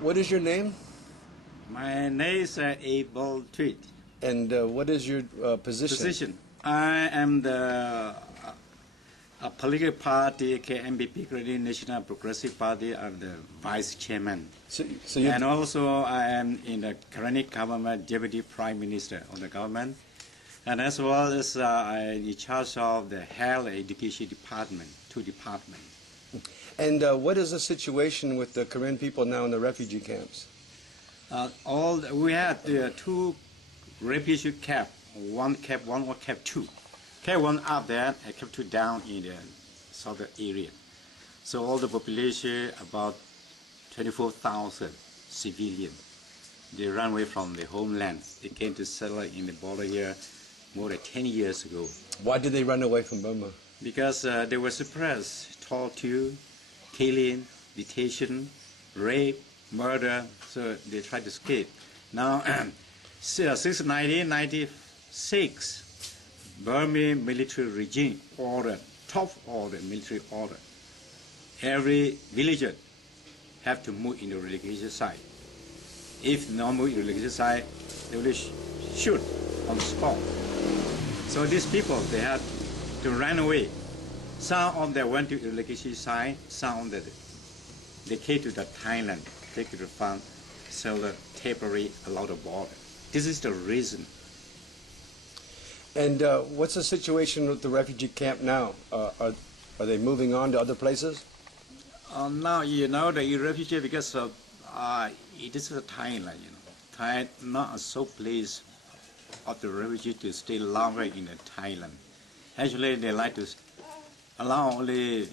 What is your name? My name is Abel Tweed. And what is your position? I am the political party KNPP, Korean National Progressive Party. I'm the vice chairman. And also I am in the current government, deputy prime minister of the government. And as well as I am in charge of the health education department, two departments. And what is the situation with the Korean people now in the refugee camps? We had two refugee camp, one camp 1 or camp 2. Camp 1 up there and camp 2 down in the southern area. So all the population, about 24,000 civilians, they ran away from the homeland. They came to settle in the border here more than 10 years ago. Why did they run away from Burma? Because they were suppressed, torture, killing, detention, rape, murder, so they tried to escape. Now, since 1996, Burmese military regime order, top order, military order, every villager have to move in the relocation site. If not move in the relocation site, they will shoot on the spot. So these people, they had to run away. Some of them went to the relocation site, some of them they came to the Thailand, take to the farm, sell the temporary along the border. This is the reason. And what's the situation with the refugee camp now? Are they moving on to other places? Now, you know, the refugee, because of, it is Thailand, you know. Thailand not a so place of the refugee to stay longer in Thailand. Actually, they like to allow only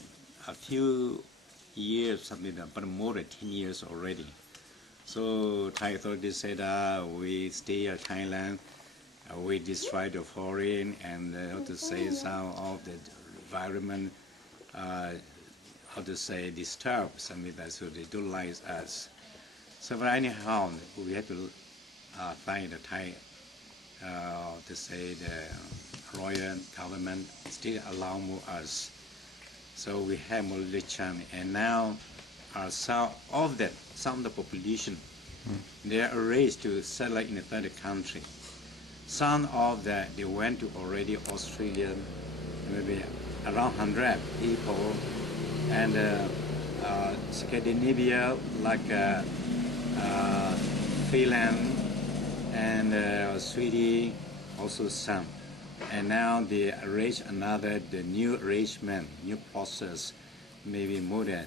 a few years, something like that, but more than 10 years already. So Thai authorities said, we stay in Thailand, we destroy the foreign, and how to say some of the environment, how to say disturb something like that, so they don't like us. So but anyhow, we have to find the Thai, to say the royal government still allow us. So we have more chance, and now some of the population, they are raised to settle in a third country. Some of them, they went to already Australia, maybe around 100 people, and Scandinavia, like Finland and Sweden, also some. And now they arrange the new arrangement, new process, maybe more than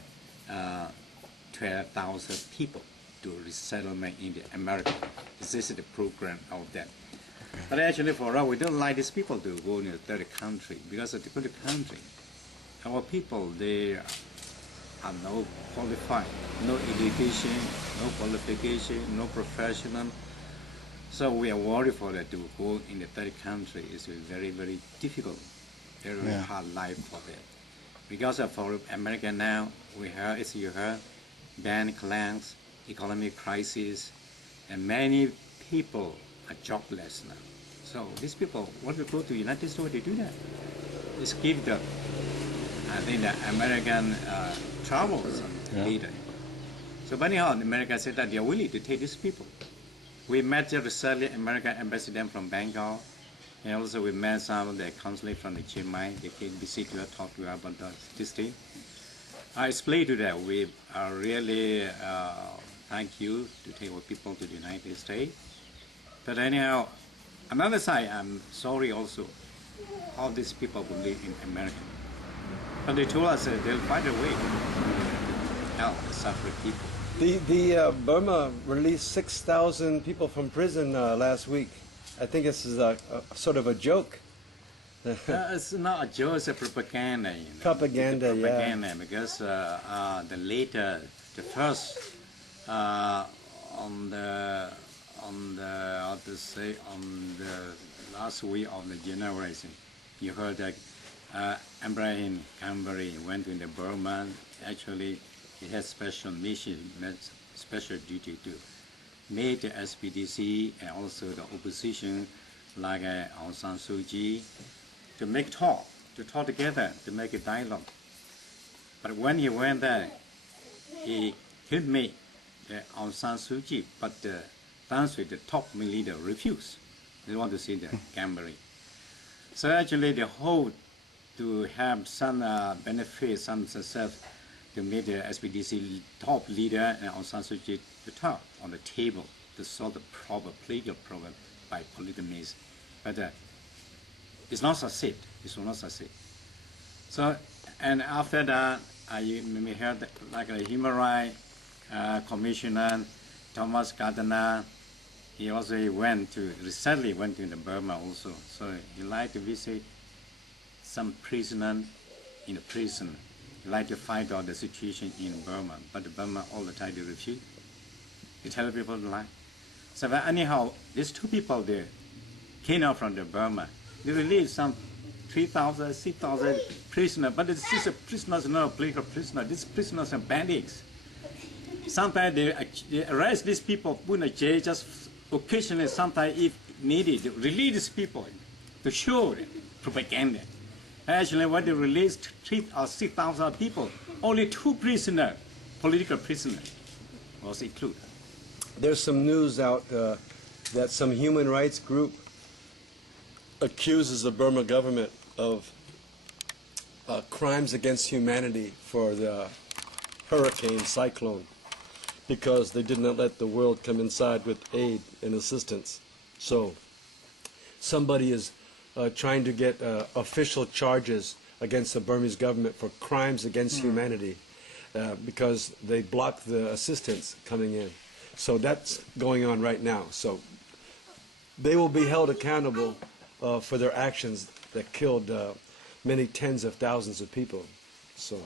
12,000 people to resettlement in the America. This is the program of that. Okay. But actually for us, we don't like these people to go in a third country, because of the third country, our people, they are no qualified, no education, no qualification, no professional. So we are worried for that to go in the third country. It's very, very difficult, very hard life for them. Because for America now, we heard, as you heard, ban collapse, economic crisis, and many people are jobless now. So these people want to go to the United States to do that. It's give the, I think, the American troubles later. So but anyhow, America said that they are willing to take these people. We met the recently American ambassador from Bangkok, and also we met some of the consulate from the Chiang Mai. They came visit to us, talk to us about this thing. I explained to them, we are really thank you to take our people to the United States. But anyhow, another side, I'm sorry also, how these people will live in America. But they told us they'll find a way to help the suffering people. The Burma released 6,000 people from prison last week. I think this is a sort of a joke. It's not a joke, it's a propaganda. You know. Propaganda, Because the first on the last week of the January, you heard that Ibrahim Kambari went to the Burma. Actually, he had special mission, special duty to meet the SPDC and also the opposition, like Aung San Suu Kyi, to talk together, to make a dialogue. But when he went there, he killed me, Aung San Suu Kyi, but Tansu, the top leader, refused. They want to see the gambling. So actually, the whole to have some benefit, some success, to make the SPDC top leader and Aung San Suu Kyi to talk on the table to solve the problem, political problem by political means. But it's not succeed. It will not succeed. So, and after that, I maybe heard that, like a human rights commissioner, Thomas Gardner, he also recently went to the Burma also. So he liked to visit some prisoner in the prison. He liked to find out the situation in Burma, but the Burma all the time they refuse. They tell people to lie. So but anyhow, these two people there came out from the Burma. They released some 3,000, 6,000 prisoners, but these prisoners are not political prisoners. These prisoners are bandits. Sometimes they arrest these people, put in jail just occasionally, sometimes if needed, they release these people to show propaganda. Actually, when they released 3,000 or 6,000 people, only 2 prisoners, political prisoners, was included. There's some news out that some human rights group accuses the Burma government of crimes against humanity for the hurricane cyclone because they did not let the world come inside with aid and assistance. So somebody is trying to get official charges against the Burmese government for crimes against humanity because they blocked the assistance coming in. So that's going on right now. So they will be held accountable for their actions that killed many tens of thousands of people. So,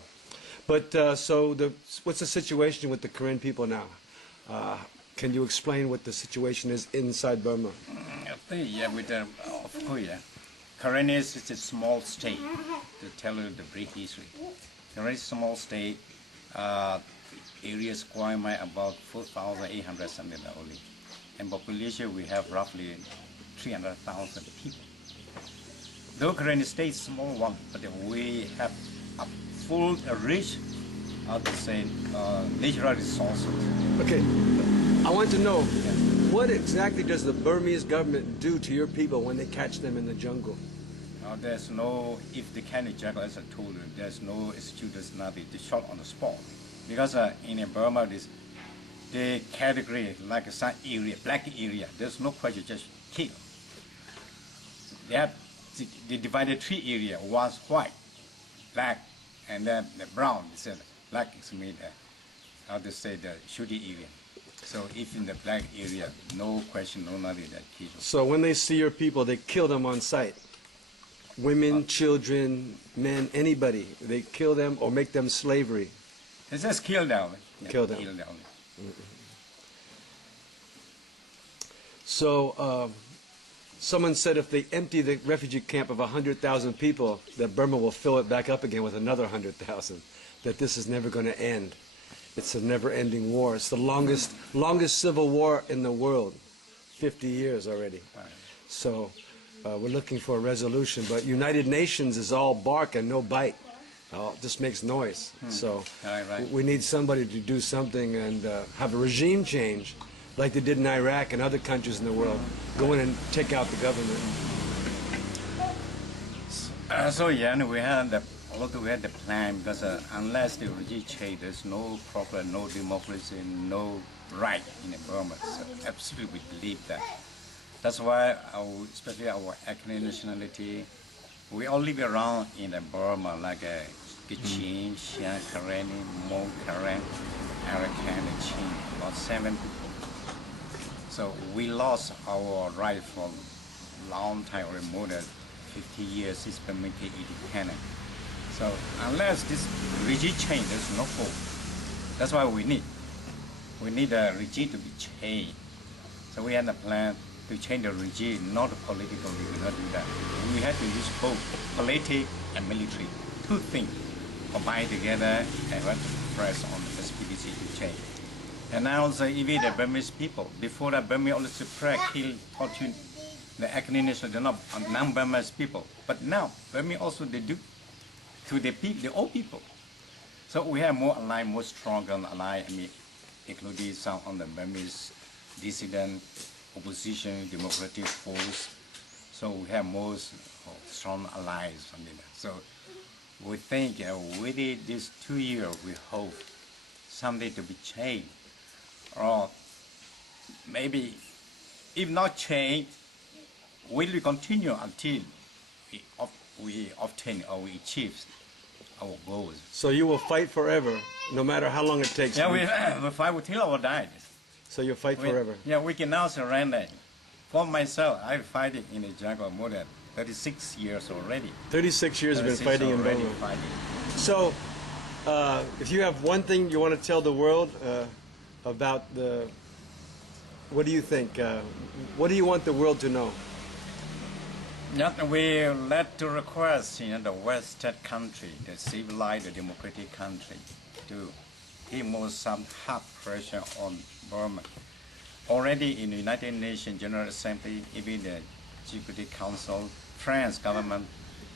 but what's the situation with the Karen people now? Can you explain what the situation is inside Burma? Yeah, with of course, yeah. Karen is a small state. To tell you the brief history, Karen is a small state. Area square mile about 4,800 something only, and population we have roughly 300,000 people. Though Karen state is small one, but we have a full rich, how to say, natural resources. Okay, I want to know what exactly does the Burmese government do to your people when they catch them in the jungle? There's no, if they can jungle, as I told you, there's no executions, nothing. They shot on the spot. Because in Burma, the category like some area, black area, there's no question, just kill. They divided 3 areas, one's white, black, and then the brown. They said black is made, how to say, the shooting area. So if in the black area, no question, no nothing, that kill. So when they see your people, they kill them on sight? Women, children, men, anybody, they kill them or make them slavery? They just kill them. Yeah, kill them. So someone said if they empty the refugee camp of 100,000 people, that Burma will fill it back up again with another 100,000, that this is never going to end. It's a never-ending war. It's the longest civil war in the world, 50 years already. Right. So we're looking for a resolution, but United Nations is all bark and no bite. Just makes noise. So right. we need somebody to do something and have a regime change like they did in Iraq and other countries in the world. Go in and take out the government. So yeah, we had the plan because unless the regime change, there's no proper, no democracy, no right in Burma. So absolutely we believe that. That's why especially our ethnic nationality, we all live around in Burma like Kachin, Shan, Karen, Hmong, Karen, Arakan, and Chin, about 7 people. So we lost our right for a long time, or more than 50 years since Burma became independent. So unless this regime change, there's no hope. That's why we need a regime to be changed. So we had a plan to change the regime, not political. We cannot do that. We had to use both political and military, 2 things combined together and went to press on the SPDC to change. And now also even the Burmese people, before that Burmese also suppress, kill, torture the ethnic nation, they're not non-Burmese people. But now Burmese also they do to the old people. So we have more allied, more stronger allied, including some on the Burmese dissident, opposition, democratic force. So we have most strong allies from it. So we think within these 2 years, we hope something to be changed, or maybe if not changed, will we continue until we obtain or we achieve our goals. So you will fight forever, no matter how long it takes. Yeah, we fight until our die. So you'll fight forever. Yeah, we can now surrender. For myself, I've fighting in the jungle more than 36 years already. 36 years you've been fighting in Burma. So, if you have one thing you want to tell the world about what do you think? What do you want the world to know? Yeah, we like to request the Western country, the civilized, democratic country, to give more some hard pressure on Burma. Already in the United Nations General Assembly, even the Security Council, France government,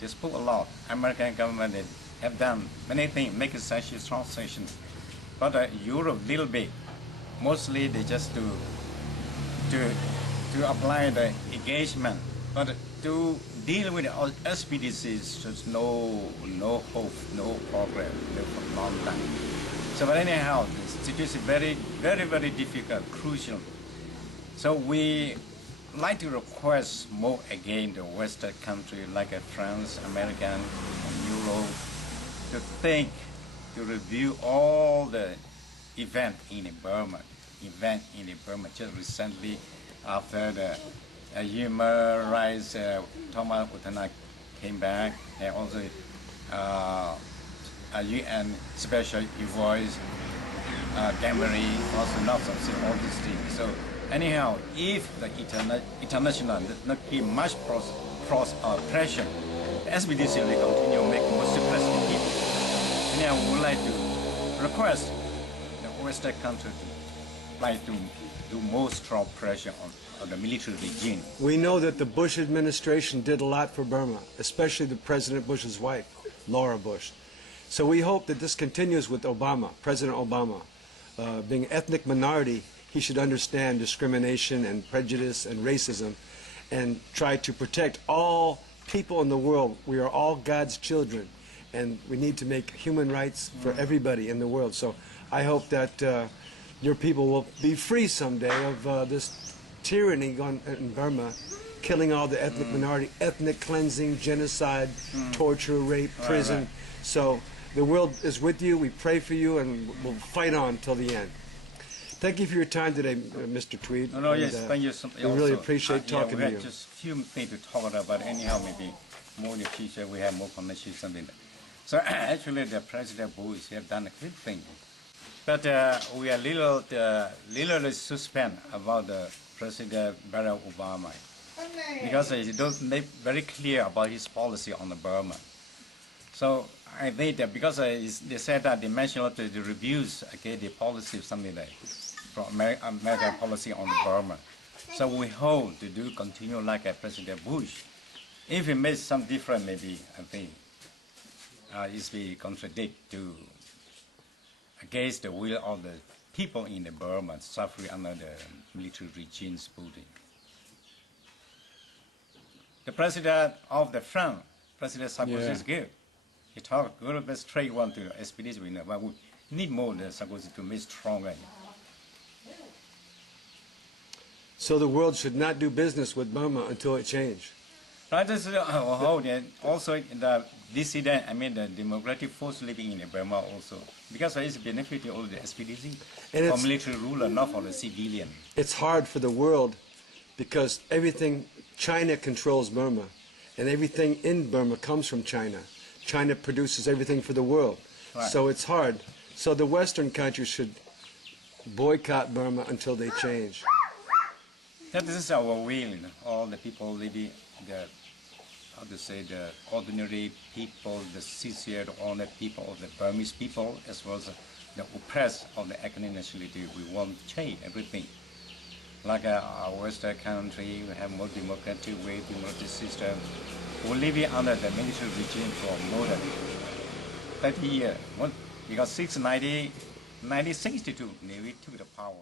they spoke a lot. American government, they have done many things, make a sanctions, strong sanctions. But Europe, little bit. Mostly they just to apply the engagement. But to deal with SPDCs, there's no hope, no progress, no long time. So but anyhow, the situation is very, very, very difficult, crucial. So we like to request more again the Western country like France, American, Europe, to think, to review all the event in Burma. Just recently after the human rights, Thomas Utana came back, and also UN Special Envoy, Gamari, also not something, all these things. So anyhow, if the international does not give much pressure, SBDC will continue to make more suppressing people. Anyhow, we would like to request the Western country to do more strong pressure on the military regime. We know that the Bush administration did a lot for Burma, especially the President Bush's wife, Laura Bush. So we hope that this continues with Obama, President Obama. Being an ethnic minority, he should understand discrimination and prejudice and racism and try to protect all people in the world. We are all God's children, and we need to make human rights for everybody in the world. So I hope that your people will be free someday of this tyranny going in Burma, killing all the ethnic minority, ethnic cleansing, genocide, torture, rape, prison. Right. So the world is with you. We pray for you, and we'll fight on till the end. Thank you for your time today, Mr. Tweed. No, yes, thank you. We really appreciate talking to you. We have just a few things to talk about, but anyhow, maybe more in the future we have more connection, something like that. So actually, the President Bush has done a good thing. But we are little suspect about the President Barack Obama because he doesn't make very clear about his policy on the Burma. So I think that because they said that they mentioned the reviews, okay, the policy something like from American policy on Burma. So we hope to continue like President Bush. If he makes some different, maybe I think it's be contradict to against the will of the people in the Burma suffering under the military regime's bullying. The president of the France, President Sarkozy, is good. He talked good about straight one to SPDC, but we need more than Sarkozy to make stronger. So the world should not do business with Burma until it changes. Right, also in the dissident, I mean the democratic force living in Burma also, because it's benefiting all the SPDC for military ruler, not for the civilian. It's hard for the world because China controls Burma, and everything in Burma comes from China. China produces everything for the world, right. So it's hard. So the Western countries should boycott Burma until they change. That is our will, all the people living the ordinary people, the sincere, honest people, the Burmese people, as well as the oppressed of the ethnic nationality. We want to change everything. Like our Western country, we have more democratic way, democratic system. We're living under the military regime for more than 30 years. Because 690, 1962, Navy took the power.